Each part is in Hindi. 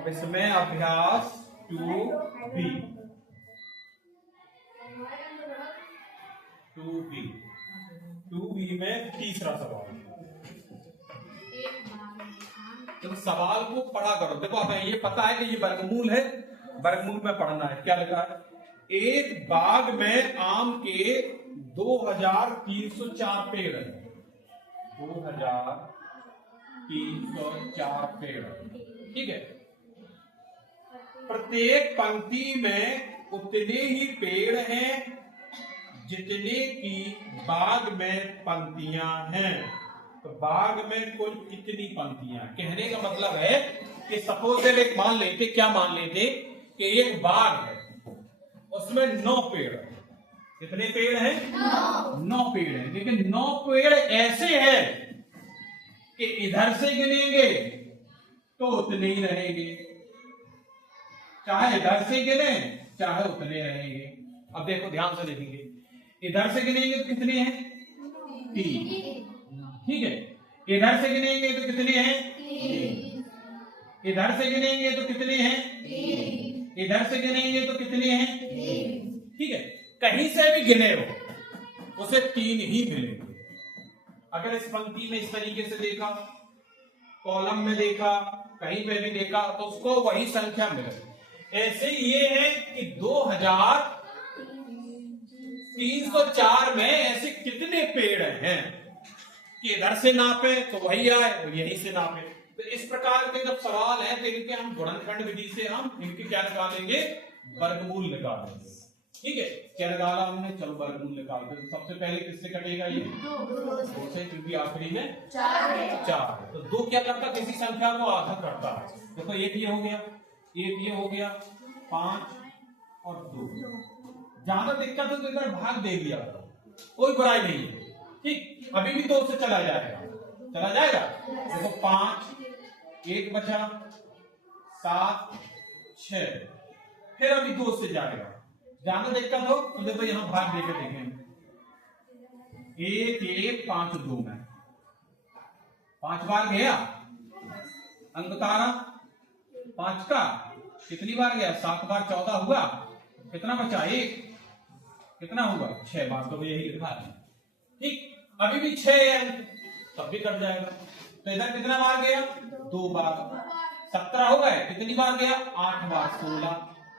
अब इसमें अभ्यास 2B 2B में तीसरा सवाल। तो सवाल को पढ़ा करो। देखो अब ये पता है कि ये वर्गमूल है, वर्गमूल में पढ़ना है। क्या लिखा है? एक बाग में आम के 2304 पेड़ है। 2304 पेड़, ठीक है। प्रत्येक पंक्ति में उतने ही पेड़ हैं जितने की बाग में पंक्तियां हैं। तो बाग में कुल कितनी पंक्तियां? कहने का मतलब है कि सपोज एक मान लेते, क्या मान लेते कि एक बाग है, उसमें 9 पेड़ है। कितने पेड़ हैं? 9 पेड़ हैं। लेकिन 9 पेड़ ऐसे हैं कि इधर से गिनेंगे तो उतने ही रहेंगे, चाहे इधर से गिने चाहे उतने रहेंगे। अब देखो ध्यान से देखेंगे, इधर से गिनेंगे तो कितने हैं? 3, ठीक है। इधर से गिनेंगे तो कितने हैं? 3। इधर से गिनेंगे तो कितने हैं? 3। इधर से गिनेंगे तो कितने हैं? 3, ठीक है। कहीं से भी गिने हो उसे 3 ही मिलेंगे। अगर इस पंक्ति में इस तरीके से देखा, कॉलम में देखा, कहीं पे भी देखा तो उसको वही संख्या मिलेगी। ऐसे ये है कि 2304 में ऐसे कितने पेड़ हैं कि इधर से नापे तो वही आए और यहीं से नापे। तो इस प्रकार के जब सवाल है तो इनके हम गुणनखंड विधि से हम इनके क्या निकालेंगे? वर्गमूल निकालेंगे, ठीक है। क्या निकाला हमने? चलो वर्गमूल निकालते। तो सबसे पहले किससे कटेगा? ये 2 से, क्योंकि आखिरी में 4 है। तो 2 क्या करता? किसी संख्या को आधा करता है। देखो एक ये हो गया, एक ये हो गया, 5 और 2। ज्यादा दिक्कत हो तो इधर भाग दे दिया, कोई बुराई नहीं है, ठीक। अभी भी 2 से चला जाएगा, चला जाएगा। देखो 5, 1 बचा, 7, 6, फिर अभी 2 से जाएगा। ज्यादा दिक्कत हो तो देखो यहां भाग देकर देखें, 1, 1, 5, 2 में 5 बार गया अंक तारा 5 का। कितनी बार गया? 7 बार 14 हुआ। कितना बचा? 1। कितना हुआ? 6 बार। तो यही लिखा है, ठीक। अभी भी 6 है तब भी कट जाएगा। तो इधर कितना बार गया? 2 बार। 17 हो गए। कितनी बार गया? 8 बार। 16,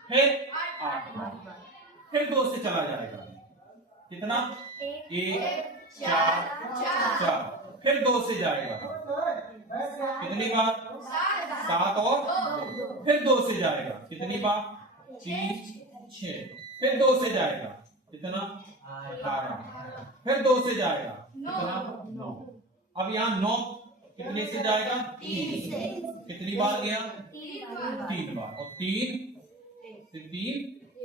फिर 8 बार, फिर 2 से चला जाएगा। कितना? 1, 4, 4, फिर 2 से जाएगा। कितनी बार? 7 और 2, फिर 2 से जाएगा। कितनी बार? 3, 6, फिर 2 से जाएगा। कितना? 18, फिर 2 से जाएगा। कितना? 9। अब यहाँ 9 कितने से जाएगा? 3 से। कितनी बार गया? 3 बार। और 3 फिर 3,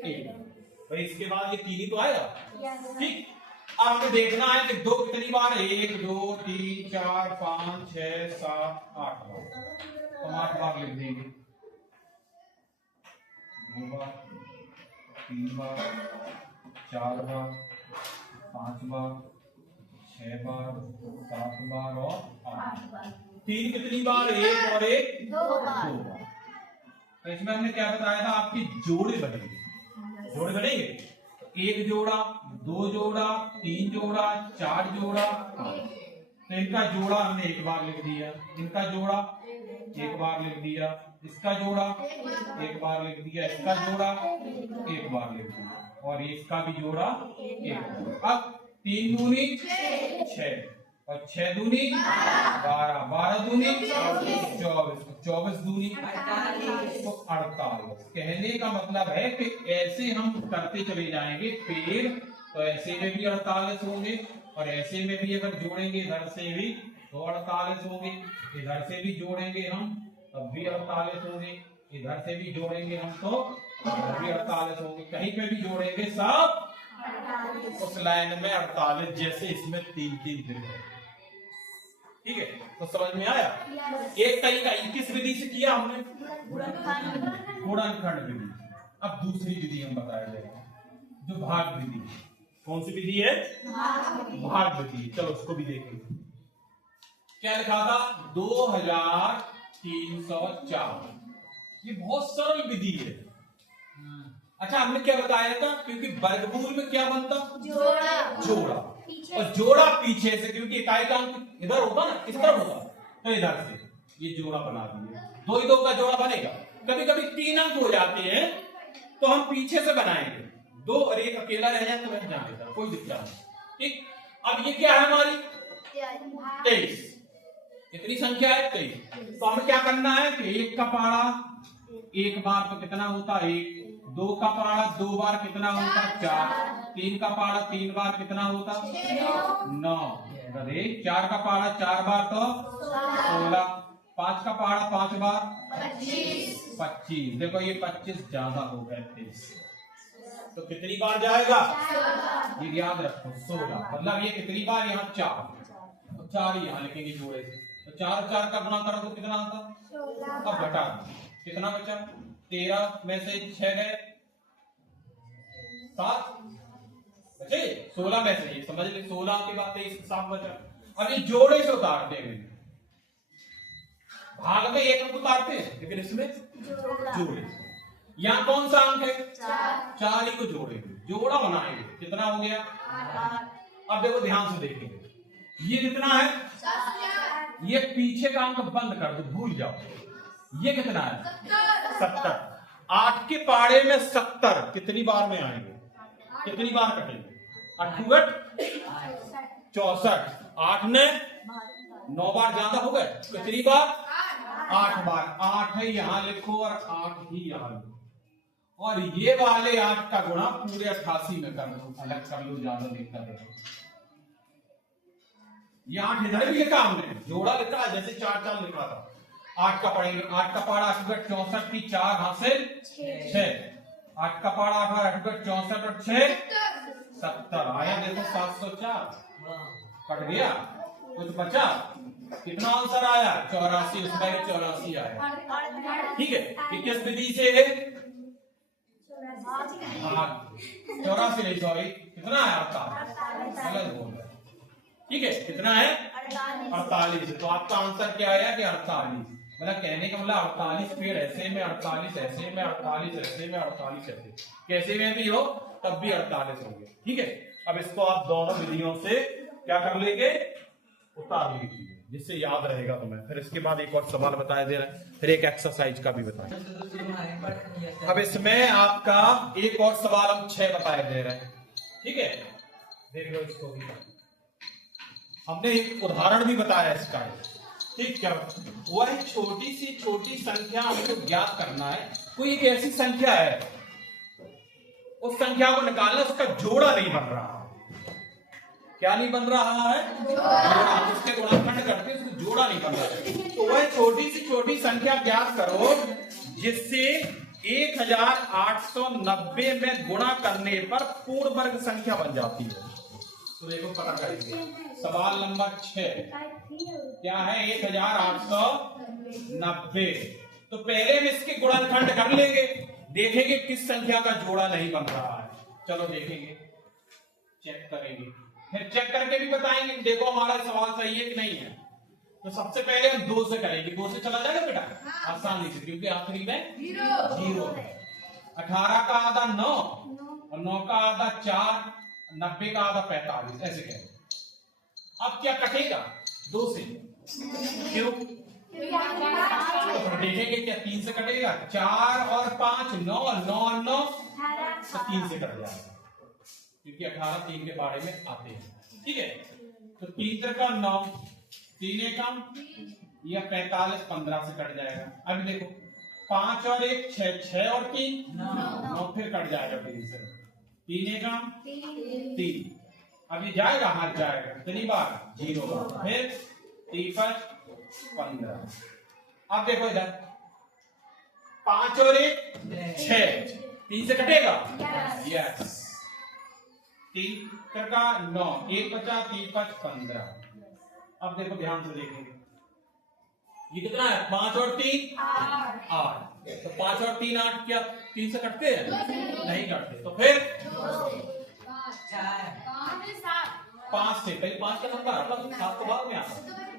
1। भाई इसके बाद ये 3 ही तो आएगा, ठीक। अब हमें देखना है कि 2 कितनी बार? 1, 2, 3, 4, 5, 6, 7, 8 बार। तो 8 बार लिख देंगे। 2 बार, 3 बार, 4 बार, 5 बार, 6 बार, 7 बार और 8 बार। 3 कितनी बार? 1 और 1 2 बार। तो इसमें हमने क्या बताया था? आपकी जोड़े बनेंगे, जोड़े बनेंगे। 1 जोड़ा, 2 जोड़ा, 3 जोड़ा, 4 जोड़ा, 5। तो इनका जोड़ा हमने 1 बार लिख दिया, इनका जोड़ा 1 बार लिख दिया, इसका जोड़ा 1 बार लिख दिया, इसका जोड़ा 1 बार लिख दिया, और इसका भी जोड़ा 1 बार। अब 3 दूनी 6 और 6 दूनी 12, 12 दूनी 24, 24 दूनी तो 48। कहने का मतलब है कि ऐसे हम करते चले जाएंगे पेड़। तो ऐसे में भी 48 होंगे और ऐसे में भी अगर जोड़ेंगे इधर से भी तो 48 होंगे, इधर से भी जोड़ेंगे हम तब भी 48 होंगे, इधर से भी जोड़ेंगे हम तो इधर भी 48 होंगे। कहीं पे भी जोड़ेंगे सब उस लाइन में 48, जैसे इसमें 3-3 दिख रहे हैं, ठीक है। तो समझ में आया? एक तरीका किस विधि से किया हमने? गुणनखंड विधि। अब दूसरी विधि हम बताए जाएंगे जो भाग विधि। कौन सी विधि है? भाग विधि। चलो उसको भी देखेंगे। क्या लिखा था? 2304, ये बहुत सरल विधि है। अच्छा, हमने क्या बताया था, क्योंकि वर्गमूल में क्या बनता, जोड़ा, और जोड़ा पीछे से, क्योंकि इकाई का अंक इधर होगा ना, इस तरफ होगा, तो इधर से ये जोड़ा बना दिए, 2 ही 2 का जोड़ा बनेगा। कभी कभी 3 अंक हो जाते हैं तो हम पीछे से बनाएंगे, 2 और 1 अकेला रह जाए तो रह जाएगा, कोई दिक्कत नहीं। ठीक, अब ये क्या है हमारी 23, कितनी संख्या है 23। तो हमें क्या करना है कि 1 का पारा 1 बार तो कितना होता है 1, 2 का पारा 2 बार कितना होता 4, 3 का पारा 3 बार कितना होता 9, 4 का पारा 4 बार तो 16, 5 का पारा 5 बार 25। देखो ये 25 ज्यादा हो गया 23, तो कितनी बार जाएगा, ये याद रखो 16, मतलब ये कितनी बार, यहाँ 4, तो 4 यहाँ लिखेंगे जोड़े से, तो 4 और 4 का गुणा करो तो कितना आता, अब घटा कितना बचा, 13 में से 6 गए 7 बचे, 16 में से, समझ ले 16 के बाद 23 7 बचा। अब ये जोड़े से उतारते हैं, भाग में 1 अंक उतारते हैं, लेकिन इसमें जोड़े। यहाँ कौन सा अंक है 4 ही को जोड़ेंगे, जोड़ा बनाएंगे, कितना हो गया 8। अब देखो ध्यान से देखेंगे, ये कितना है, ये पीछे का अंक बंद कर दो, भूल जाओ, ये कितना है 70। 8 के पारे में 70 कितनी बार में आएंगे, कितनी बार कटेंगे, 8 64, 8 ने 9 बार ज्यादा हो गए, कितनी बार 8 बार, 8 है यहाँ लिखो और 8 ही यहाँ लिखो, और ये वाले 8 का गुणा पूरे 88 में कर दो, अलग कर लो, ज्यादा दिक्कत है। ये 8 इधर भी लिखा हमने, जोड़ा लिखा है, जैसे 4 4 लिखा था, 8 का पढ़ेंगे, 8 का पारा 8 64 की 4 हासिल 6, 8 का पारा 8 64 और 6 70 आया, देखो 704 कट गया, कुछ बचा, कितना आंसर आया 84, उसका 84 आया। ठीक है, ये किस विधि से है, 84 नहीं, सॉरी कितना है 48, ठीक है, कितना है 48, तो आपका आंसर क्या आया कि 48, मतलब कहने का मतलब 48 पेड़ ऐसे में, 48 ऐसे में, 48 ऐसे में, 48 ऐसे, कैसे में भी हो तब भी 48 होंगे। ठीक है, अब इसको आप दोनों विधियों से क्या कर लेंगे, उतार लीजिए, जिससे याद रहेगा तुम्हें। फिर इसके बाद एक और सवाल बताया दे रहा है, फिर एक एक्सरसाइज का भी बताया। अब इसमें आपका एक और सवाल हम 6 बताए दे रहे हैं, ठीक है, देख लो इसको भी, हमने एक उदाहरण भी बताया इसका, ठीक, क्या वह छोटी संख्या हमको ज्ञात करना है, कोई एक ऐसी संख्या है, उस संख्या को निकालना, उसका जोड़ा नहीं बन रहा, क्या नहीं बन रहा है, जोड़ा, उसके गुणनखंड करते हैं, उसको जोड़ा नहीं बन रहा है, तो वह छोटी संख्या ज्ञात करो जिससे 1890 में गुणा करने पर पूर्ण वर्ग संख्या बन जाती है। तो देखो पता करेंगे, सवाल नंबर 6 क्या है, 1890, तो पहले हम इसके गुणनखंड कर लेंगे, देखेंगे किस संख्या का जोड़ा नहीं बन रहा है, चलो देखेंगे, चेक करेंगे, फिर चेक करके भी बताएंगे, देखो हमारा सवाल सही है कि नहीं है। तो सबसे पहले हम 2 से करेंगे, 2 से चला जाएगा बेटा आसानी से, क्योंकि आखिरी में 0 है। 18 का आधा 9 और 9 का आधा 4, 90 का आधा 45, ऐसे कहेंगे। अब क्या कटेगा 2 से, क्यों, तो देखेंगे क्या 3 से कटेगा, 4 और 5 9, 9 और 9 तो 3 से कट जाएगा, क्योंकि 18 3 के बारे में आते हैं। ठीक है, तो 3 का 9, 3 एकम, यह 45 15 से कट जाएगा। अब देखो 5 और 1 6, 6 और 3 9 फिर कट जाएगा 3 से, 3 एकम 3, अब ये जाएगा, हाथ जाएगा, कितनी बार 0 बार, फिर 3 15। अब देखो इधर 5 और 1 6, 3 से कटेगा, यस, 3 का 9, 1 बचा, 3 5 15। अब देखो ध्यान से देखेंगे, ये कितना है 5 और 3 8, तो 5 और 3 8 क्या 3 से कटते हैं, नहीं कटते, तो फिर 5 से, पहले 5 का नंबर आता, 7 तो बाद में आता,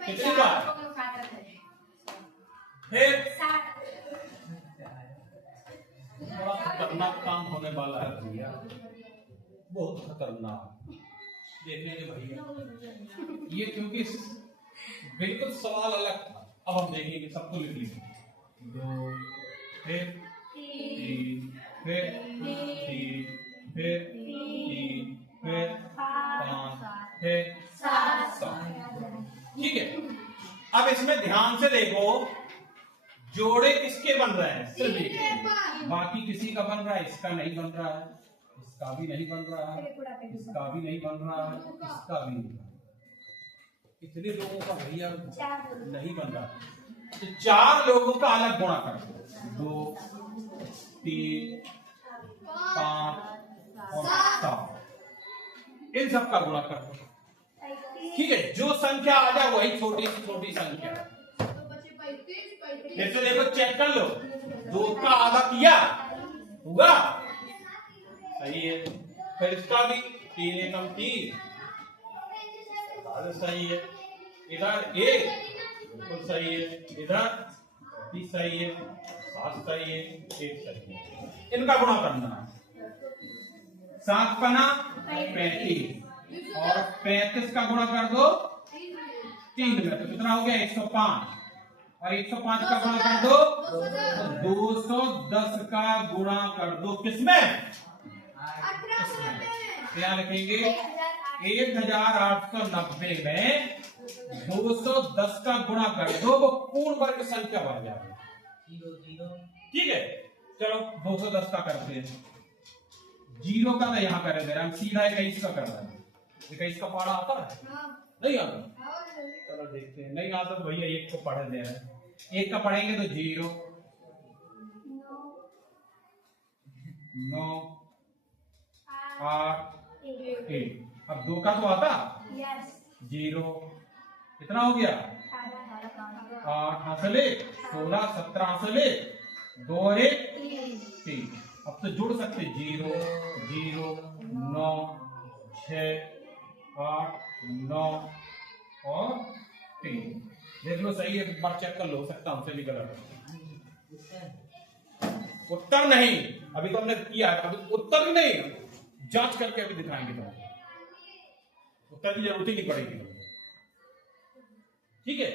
कितनी बार, फिर खतरनाक काम होने वाला है भैया, बहुत खतरनाक। देखेंगे भैया ये, क्योंकि बिल्कुल सवाल अलग था। अब हम देखेंगे, सबको लिख लीजिए। 2 फिर 3 फिर 3 फिर 3 फिर 5 फिर 7। ठीक है, अब इसमें ध्यान से देखो, जोड़े किसके बन रहे हैं? सिर्फ एक, बाकी किसी का बन रहा है। इसका नहीं बन रहा है, इसका भी नहीं बन रहा है, इसका भी नहीं बन रहा है, इसका भी नहीं बन रहा है। इतने लोगों का भैया नहीं बन रहा। तो 4 लोगों का अलग गुणा कर दो। 2 3 5 और 7, इन सब का गुणा कर दो। ठीक है, जो संख्या आ जाए वही छोटी से छोटी संख्या। जैसे देखो, चेक कर लो, 2 का आधा किया हुआ, सही है। फिर इसका भी 3 एकम 3, सही है। इधर 1 तो सही है, इधर भी सही है, 7 सही है, 1 सही है। इनका गुणा करना है। 7 पना 35 और 35 का गुणा कर दो 3 में, तो कितना हो गया? 105। और 105 का गुणा कर दो तो 210 का गुणा कर दो किसमें? क्या लिखेंगे? 1890 में 210 का गुणा कर दो, वो पूर्ण वर्ग संख्या बन जाएगी। ठीक है, चलो 210 का करते हैं। 0 का तो यहाँ कर दे रहे हम, सीधा 21 का कर रहे हैं। 21 का पढ़ा आता है? नहीं आता? चलो देखते हैं। नहीं आता तो भैया 1 को पढ़ दे रहे हैं। 1 का पढ़ेंगे तो 0 9 8 8। अब 2 का तो आता? 0, कितना हो गया? 8 हासिल 16 17 हासिल 2 और 1 3। अब तो जुड़ सकते 0 0 9 6 8 9 और 3। देख लो सही है, एक बार चेक कर लो, सकता हमसे भी गलत। उत्तर नहीं, अभी तो हमने किया है, अभी उत्तर भी नहीं, जांच करके अभी दिखाएंगे तो उत्तर की जरूरत ही नहीं पड़ेगी। ठीक है,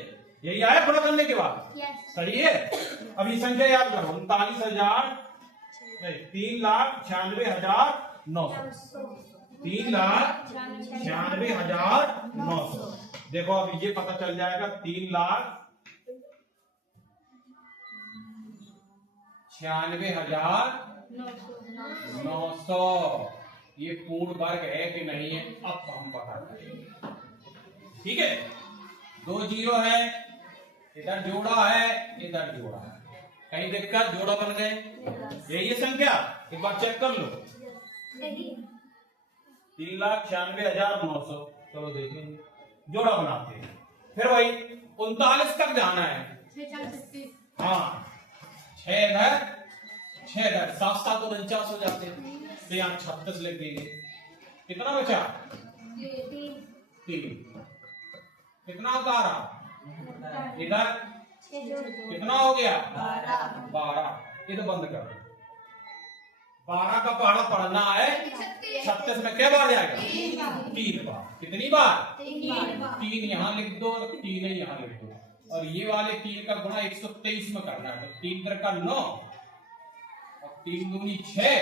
यही आया पूरा करने के बाद? सही है। अब ये संख्या याद करो, 3,96,900। 3,96,900। देखो अब ये पता चल जाएगा, 3,96,900 ये पूर्ण वर्ग है कि नहीं है, अब हम पता करेंगे। ठीक है, 2 0 है, इधर जोड़ा है, इधर जोड़ा है, कहीं दिक्कत? जोड़ा बन गए, यही है संख्या। एक बार चेक कर लो, 3,96,900। चलो देखेंगे, जोड़ा बनाते हैं। फिर वही 39 तक जाना है। हाँ, 6 इधर 6 इधर, 7 7 49 हो जाते हैं, तो यहाँ 36 लिख देंगे। कितना बचा? 3। कितना उतारा? इधर कितना हो गया? 12। इधर बंद कर दो। 12 का पहाड़ा पढ़ना है, 36 में क्या बार जाएगा? 3 बार। कितनी बार? 3 यहाँ लिख दो और 3 यहाँ लिख दो। और ये वाले 3 का गुणा 123 में करना है, तो 3 का 9 और 3 दूनी 6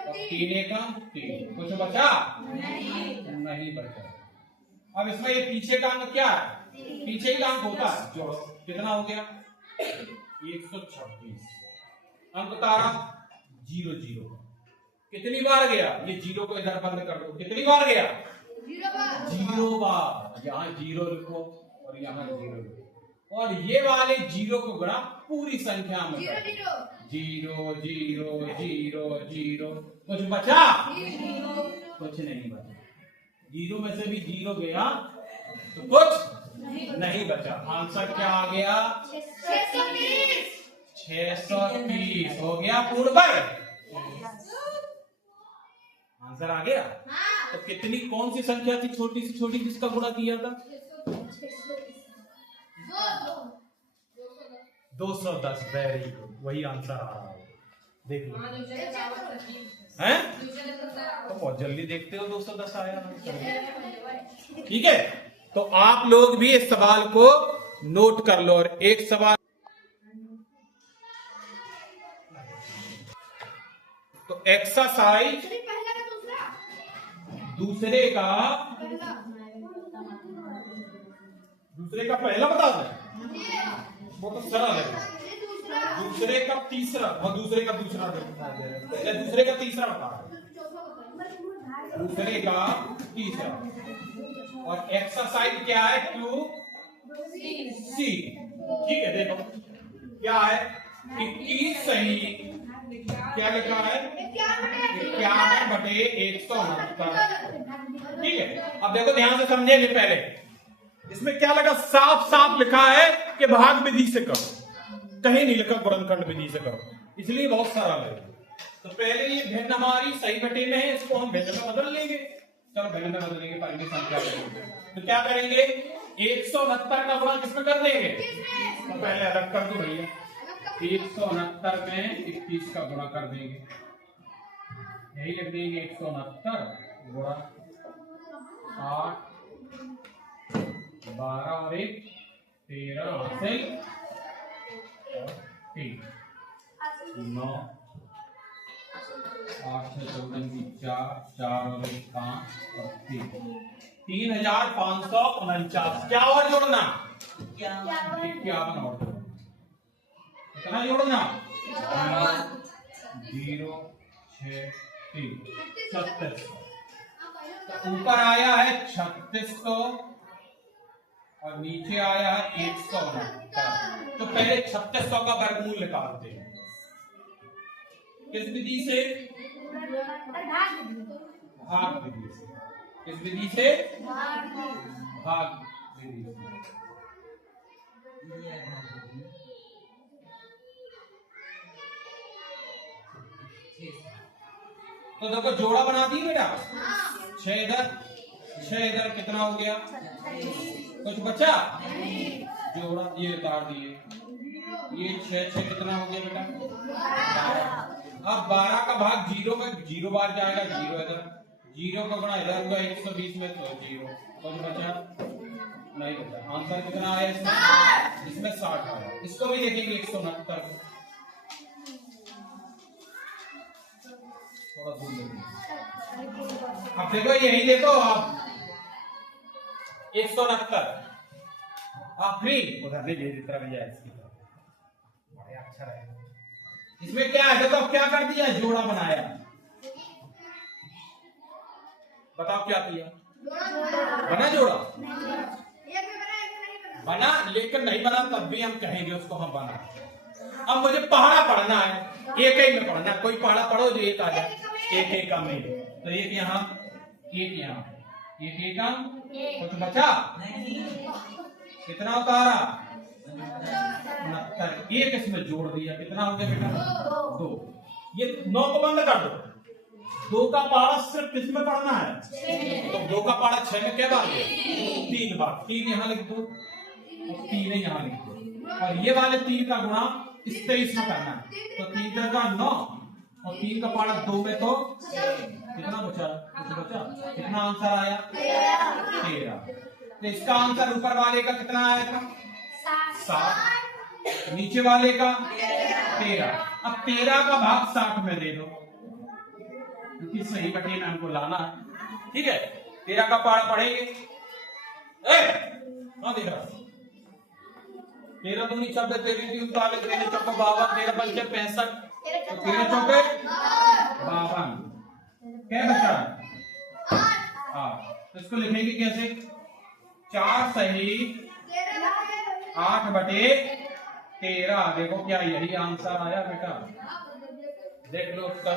और 3 एकम 3। कुछ बचा? नहीं बचा। अब इसमें ये पीछे का अंक क्या है? पीछे का अंक होता है, जोड़ो। कितना हो गया? 126। अंक तारा 0 0। कितनी बार गया? ये 0 को इधर बंद कर दो। कितनी बार गया? 0 बार। यहाँ 0 लिखो और यहाँ 0 लिखो, और ये वाले 0 को गुणा पूरी संख्या में 0 0 0 0 0। कुछ बचा? कुछ नहीं बचा। 0 में से भी 0 गया तो कुछ नहीं बचा। आंसर क्या आ गया? 630 हो गया पूर्ण वर्ग। आंसर आ गया। तो कितनी, कौन सी संख्या थी छोटी से छोटी जिसका गुणा किया था? 210। वेरी गुड, वही आंसर आ रहा है। देख लो हैं, तो बहुत जल्दी देखते हो 210 आया। ठीक है, तो आप लोग भी इस सवाल को नोट कर लो। और एक सवाल, तो एक्सरसाइज दूसरे का पहला बता दें, वो तो सरल है। दूसरे का तीसरा और दूसरे का दूसरा, दूसरे का तीसरा बता, दूसरे का तीसरा। और एक्सरसाइज क्या है, 2C। ठीक है, देखो क्या है, 21 सही, क्या लिखा है 51/169। ठीक है, अब देखो ध्यान से समझेंगे। पहले इसमें क्या लगा, साफ साफ लिखा है कि भाग विधि से करो, कहीं नहीं लिखा गुणनखंड विधि से करो, इसलिए बहुत सरल है। तो पहले ये भिन्न हमारी सही बटे में है, इसको हम भिन्न में बदल लेंगे। चलो भिन्न में बदलेंगे, पहली संख्या लेंगे। तो क्या करेंगे, 169 का गुणा किसमें कर देंगे, तो पहले अलग कर दो भैया। 169 में 21 का गुणा कर देंगे, यही लिख देंगे 169 गुणा 8 12 और 1 13 हासिल 3 9 8 6 14 की 4 और 1 5 और 3 3549। क्या और जोड़ना, 51 और कितना जोड़ना, 0 6 3 36। ऊपर आया है 3600 और नीचे आया है 169। तो पहले 3600 का वर्गमूल निकालते हैं, किस विधि से, भाग विधि से। किस विधि से, भाग विधि से। तो देखो जोड़ा बना दिए बेटा, 6 इधर कितना हो गया, कुछ बचा, जोड़ा ये उतार दिए, ये 6 कितना हो गया बेटा, 12। अब 12 का भाग 0 में 0 बार जाएगा, 0 इधर, 0 का गुणा इधर होगा 120 में, तो 0। कुछ बचा नहीं बचा। आंसर कितना आया इसमें 60 आया। इसको भी देखेंगे 169, थोड़ा दूर लेंगे। अब देखो यही देखो आप 169 आखिरी उधर ले जिस तरह जाए इसकी बड़े अक्षर है। इसमें क्या है, देखो क्या कर दिया, जोड़ा बनाया। बताओ क्या किया, बना जोड़ा, बना, लेकिन नहीं बना तब भी हम कहेंगे उसको हम बना। अब मुझे पहाड़ा पढ़ना है, एक ही में पढ़ना, कोई पहाड़ा पढ़ो जो एक आ जाए, एक का में। तो एक यहाँ, एक यहाँ, एक का कुछ बचा, कितना उतारा, 69। एक इसमें जोड़ दिया, कितना हो गया बेटा, 2। ये 9 को बंद कर दो, 2 का पहाड़ा सिर्फ किसमें पढ़ना है, तो 2 का पहाड़ा 6 में क्या बार, 3 बार। 3 यहाँ लिख दो और 3 यहाँ लिख दो, और ये वाले 3 का गुणा इस 23 में करना है। तो 3 का 9 और 3 का पहाड़ा 2 में, तो कितना बचा, कुछ बचा, कितना आंसर आया, 13। तो इसका आंसर ऊपर वाले का कितना आया था, 7, नीचे वाले का 13। अब 13 का भाग 60 में दे दो, क्योंकि सही बटे में हमको लाना है। ठीक है, 13 का पहाड़ा पढ़ेंगे, हाँ देख रहा, 13 दूनी 24, 13 3 39, 13 चौको 52, 13 पंचे 65, 13 चौके 52। क्या बचा, 8। तो इसको लिखेंगे कैसे, 4 सही 8/13। देखो क्या यही आंसर आया बेटा, देख लो उत्तर।